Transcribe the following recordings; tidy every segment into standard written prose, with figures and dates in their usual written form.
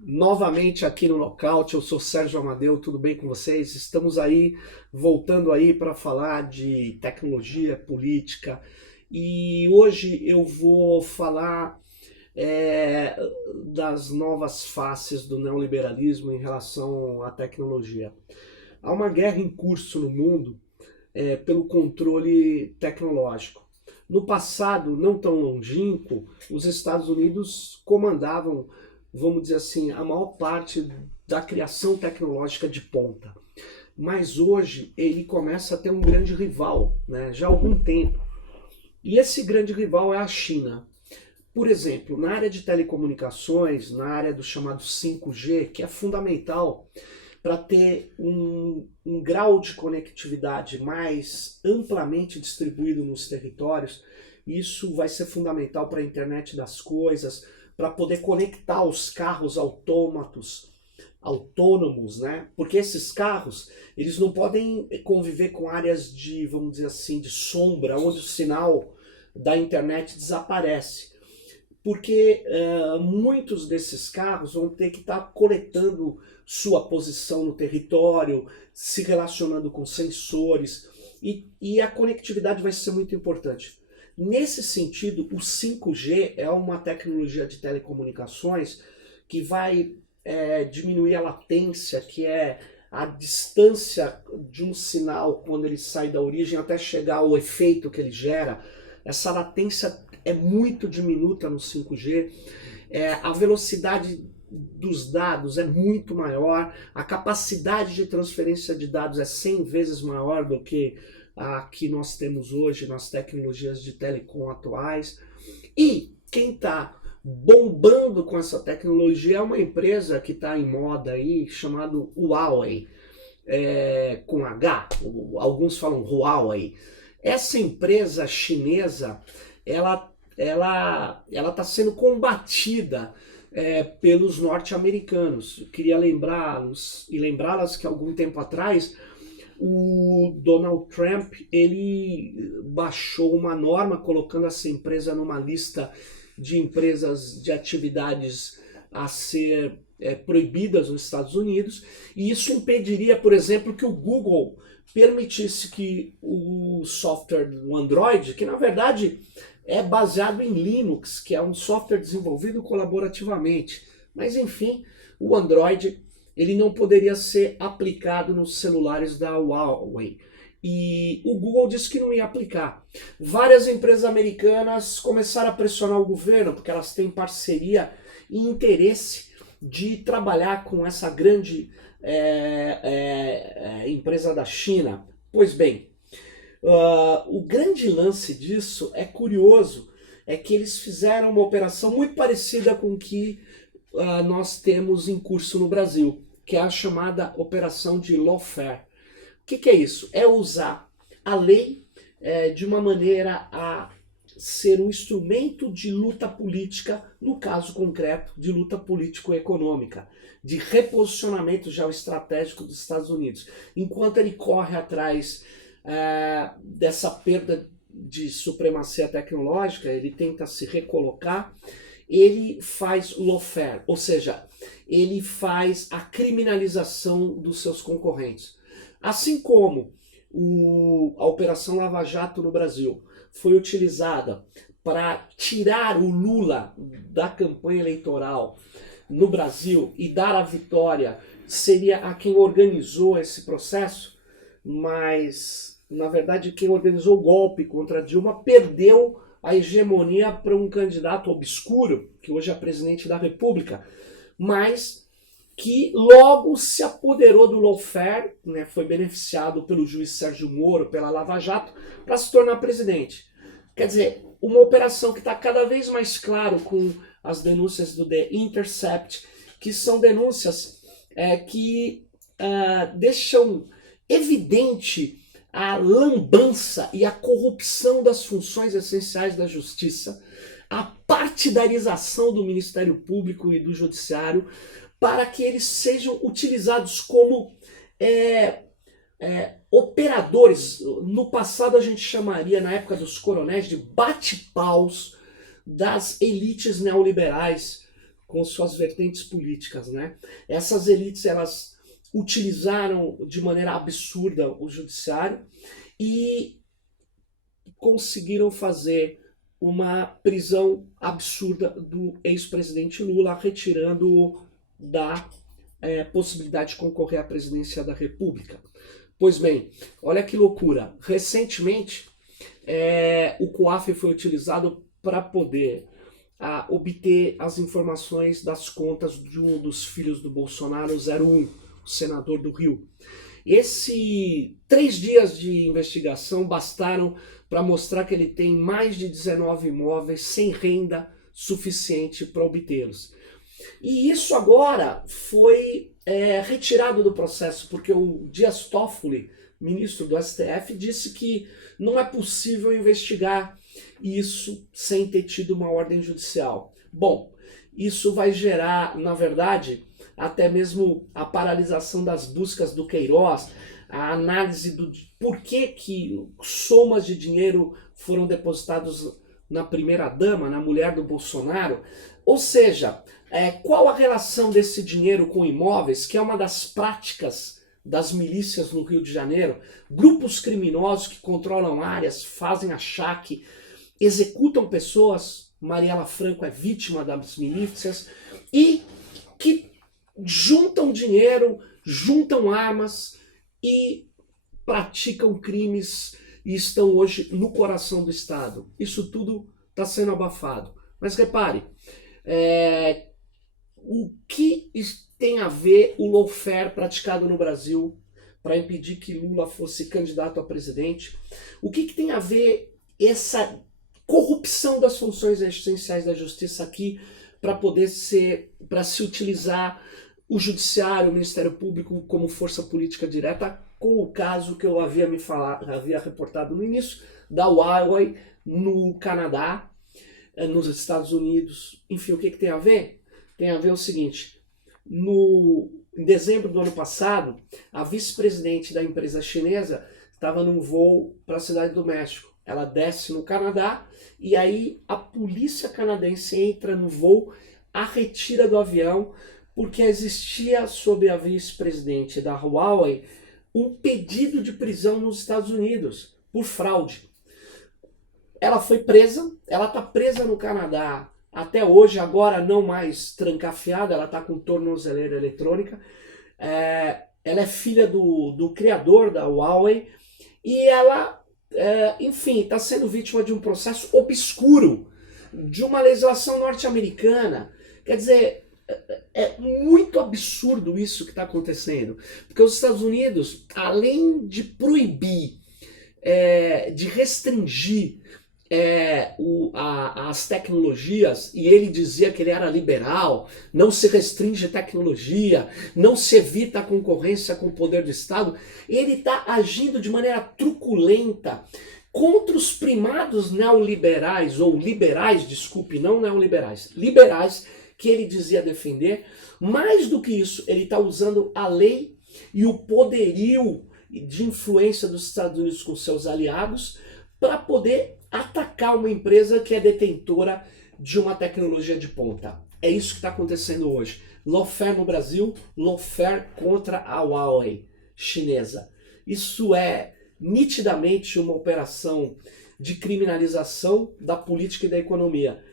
Novamente aqui no Nocaute, eu sou Sérgio Amadeu, tudo bem com vocês? Estamos aí, voltando aí para falar de tecnologia, política, e hoje eu vou falar é, das novas faces do neoliberalismo em relação à tecnologia. Há uma guerra em curso no mundo pelo controle tecnológico. No passado, não tão longínquo, os Estados Unidos comandavam, vamos dizer assim, a maior parte da criação tecnológica de ponta. Mas hoje ele começa a ter um grande rival, né, já há algum tempo. E esse grande rival é a China. Por exemplo, na área de telecomunicações, na área do chamado 5G, que é fundamental para ter um grau de conectividade mais amplamente distribuído nos territórios. Isso vai ser fundamental para a internet das coisas, para poder conectar os carros autônomos, né? Porque esses carros, eles não podem conviver com áreas de, vamos dizer assim, de sombra, onde o sinal da internet desaparece. Porque muitos desses carros vão ter que estar coletando sua posição no território, se relacionando com sensores, e a conectividade vai ser muito importante. Nesse sentido, o 5G é uma tecnologia de telecomunicações que vai diminuir a latência, que é a distância de um sinal quando ele sai da origem até chegar ao efeito que ele gera. Essa latência é muito diminuta no 5G, a velocidade dos dados é muito maior, a capacidade de transferência de dados é 100 vezes maior do que a que nós temos hoje nas tecnologias de telecom atuais. E quem está bombando com essa tecnologia é uma empresa que está em moda aí, chamada Huawei, com H, alguns falam Huawei. Essa empresa chinesa, ela está sendo combatida pelos norte-americanos. Eu queria lembrá-los e lembrá-las que algum tempo atrás o Donald Trump ele baixou uma norma colocando essa empresa numa lista de empresas de atividades a ser proibidas nos Estados Unidos, e isso impediria, por exemplo, que o Google permitisse que o software do Android, que na verdade é baseado em Linux, que é um software desenvolvido colaborativamente, mas enfim, o Android ele não poderia ser aplicado nos celulares da Huawei. E o Google disse que não ia aplicar. Várias empresas americanas começaram a pressionar o governo, porque elas têm parceria e interesse de trabalhar com essa grande empresa da China. Pois bem, o grande lance disso é curioso, é que eles fizeram uma operação muito parecida com o que nós temos em curso no Brasil, que é a chamada operação de lawfare. O que é isso? É usar a lei de uma maneira a ser um instrumento de luta política, no caso concreto, de luta político-econômica, de reposicionamento geoestratégico dos Estados Unidos. Enquanto ele corre atrás dessa perda de supremacia tecnológica, ele tenta se recolocar, ele faz lawfare, ou seja, ele faz a criminalização dos seus concorrentes. Assim como a Operação Lava Jato no Brasil foi utilizada para tirar o Lula da campanha eleitoral no Brasil e dar a vitória, seria a quem organizou esse processo, mas na verdade quem organizou o golpe contra Dilma perdeu a hegemonia para um candidato obscuro, que hoje é presidente da República, mas que logo se apoderou do lawfare, né, foi beneficiado pelo juiz Sérgio Moro, pela Lava Jato, para se tornar presidente. Quer dizer, uma operação que está cada vez mais claro com as denúncias do The Intercept, que são denúncias que deixam evidente a lambança e a corrupção das funções essenciais da justiça, a partidarização do Ministério Público e do Judiciário, para que eles sejam utilizados como operadores. No passado a gente chamaria, na época dos coronéis, de bate-paus das elites neoliberais, com suas vertentes políticas, né? Essas elites, elas utilizaram de maneira absurda o judiciário e conseguiram fazer uma prisão absurda do ex-presidente Lula, retirando-o da possibilidade de concorrer à presidência da República. Pois bem, olha que loucura. Recentemente, o COAF foi utilizado para poder obter as informações das contas de um dos filhos do Bolsonaro, 01, o senador do Rio. 3 dias de investigação bastaram para mostrar que ele tem mais de 19 imóveis sem renda suficiente para obtê-los. E isso agora foi retirado do processo, porque o Dias Toffoli, ministro do STF, disse que não é possível investigar isso sem ter tido uma ordem judicial. Bom, isso vai gerar, na verdade, até mesmo a paralisação das buscas do Queiroz, a análise do porquê que somas de dinheiro foram depositados na primeira-dama, na mulher do Bolsonaro. Ou seja, qual a relação desse dinheiro com imóveis, que é uma das práticas das milícias no Rio de Janeiro, grupos criminosos que controlam áreas, fazem achaque, executam pessoas, Marielle Franco é vítima das milícias, e que juntam dinheiro, juntam armas e praticam crimes e estão hoje no coração do Estado. Isso tudo está sendo abafado. Mas repare, o que tem a ver o lawfare praticado no Brasil para impedir que Lula fosse candidato a presidente? O que tem a ver essa corrupção das funções essenciais da justiça aqui para se utilizar o judiciário, o Ministério Público como força política direta, com o caso que eu havia reportado no início, da Huawei no Canadá, nos Estados Unidos. Enfim, o que tem a ver? Tem a ver o seguinte: em dezembro do ano passado, a vice-presidente da empresa chinesa estava num voo para a Cidade do México. Ela desce no Canadá e aí a polícia canadense entra no voo, a retira do avião, porque existia sobre a vice-presidente da Huawei um pedido de prisão nos Estados Unidos por fraude. Ela foi presa, ela está presa no Canadá até hoje, agora não mais trancafiada, ela está com tornozeleira eletrônica. Ela é filha do criador da Huawei e ela, enfim, está sendo vítima de um processo obscuro, de uma legislação norte-americana. Quer dizer, é muito absurdo isso que está acontecendo, porque os Estados Unidos, além de proibir, de restringir as tecnologias, e ele dizia que ele era liberal, não se restringe tecnologia, não se evita a concorrência com o poder do Estado, ele está agindo de maneira truculenta contra os primados neoliberais, ou liberais, desculpe, não neoliberais, liberais, que ele dizia defender. Mais do que isso, ele está usando a lei e o poderio de influência dos Estados Unidos com seus aliados para poder atacar uma empresa que é detentora de uma tecnologia de ponta. É isso que está acontecendo hoje. Lawfare no Brasil, lawfare contra a Huawei chinesa. Isso é nitidamente uma operação de criminalização da política e da economia.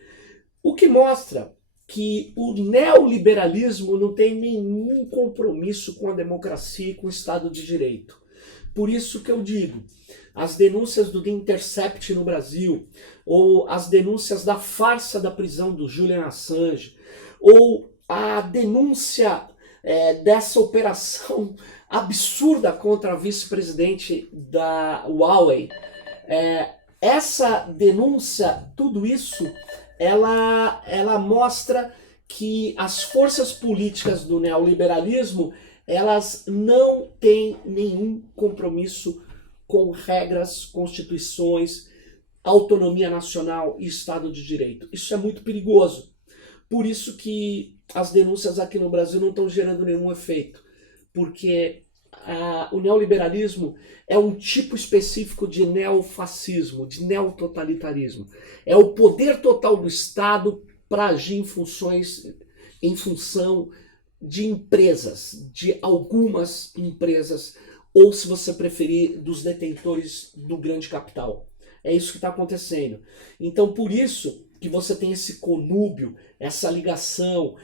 O que mostra que o neoliberalismo não tem nenhum compromisso com a democracia e com o Estado de Direito. Por isso que eu digo, as denúncias do The Intercept no Brasil, ou as denúncias da farsa da prisão do Julian Assange, ou a denúncia dessa operação absurda contra a vice-presidente da Huawei, essa denúncia, tudo isso, ela mostra que as forças políticas do neoliberalismo, elas não têm nenhum compromisso com regras, constituições, autonomia nacional e Estado de Direito. Isso é muito perigoso. Por isso que as denúncias aqui no Brasil não estão gerando nenhum efeito, porque o neoliberalismo é um tipo específico de neofascismo, de neototalitarismo. É o poder total do Estado para agir em funções em função de empresas, de algumas empresas, ou se você preferir, dos detentores do grande capital. É isso que está acontecendo. Então, por isso que você tem esse conúbio, essa ligação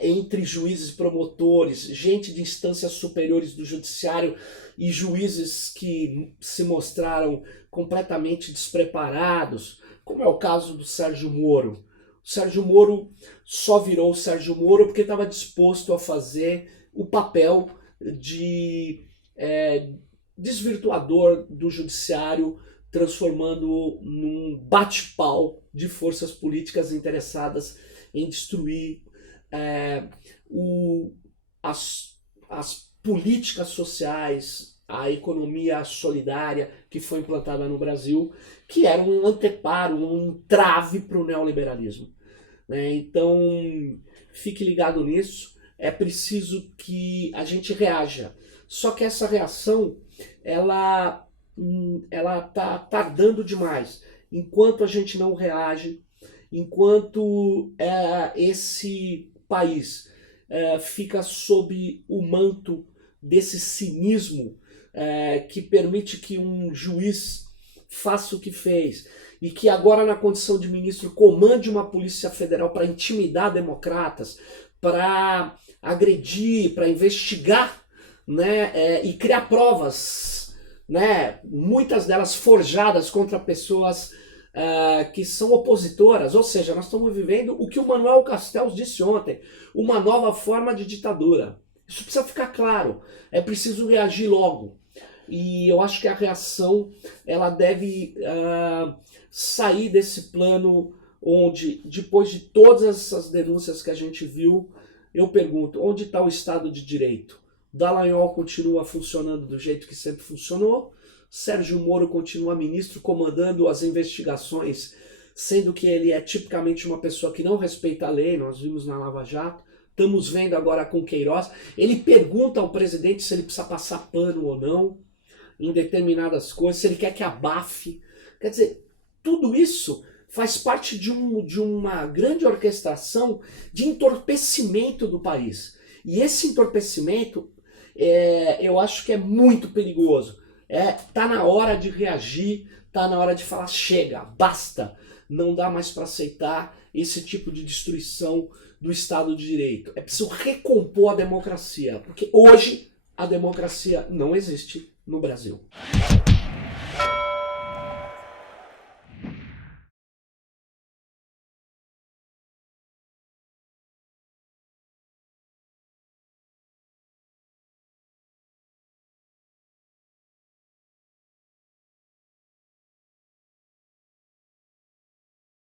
entre juízes e promotores, gente de instâncias superiores do judiciário e juízes que se mostraram completamente despreparados, como é o caso do Sérgio Moro. O Sérgio Moro só virou o Sérgio Moro porque estava disposto a fazer o papel de desvirtuador do judiciário, transformando num bate-pau de forças políticas interessadas em destruir as políticas sociais, a economia solidária que foi implantada no Brasil, que era um anteparo, um entrave para o neoliberalismo. Então, fique ligado nisso, é preciso que a gente reaja. Só que essa reação, ela está tardando demais. Enquanto a gente não reage, enquanto esse país fica sob o manto desse cinismo que permite que um juiz faça o que fez e que agora na condição de ministro comande uma polícia federal para intimidar democratas, para agredir, para investigar, né, e criar provas, né, muitas delas forjadas contra pessoas que são opositoras. Ou seja, nós estamos vivendo o que o Manuel Castells disse ontem, uma nova forma de ditadura. Isso precisa ficar claro, é preciso reagir logo. E eu acho que a reação ela deve sair desse plano onde, depois de todas essas denúncias que a gente viu, eu pergunto, onde está o Estado de Direito? Dallagnol continua funcionando do jeito que sempre funcionou, Sérgio Moro continua ministro comandando as investigações, sendo que ele é tipicamente uma pessoa que não respeita a lei, nós vimos na Lava Jato, estamos vendo agora com Queiroz, ele pergunta ao presidente se ele precisa passar pano ou não, em determinadas coisas, se ele quer que abafe. Quer dizer, tudo isso faz parte de uma grande orquestração de entorpecimento do país. E esse entorpecimento, eu acho que é muito perigoso. Tá na hora de reagir, tá na hora de falar, chega, basta. Não dá mais para aceitar esse tipo de destruição do Estado de Direito. É preciso recompor a democracia, porque hoje a democracia não existe no Brasil.